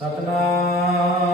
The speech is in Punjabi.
ਸਤਨਾਮ।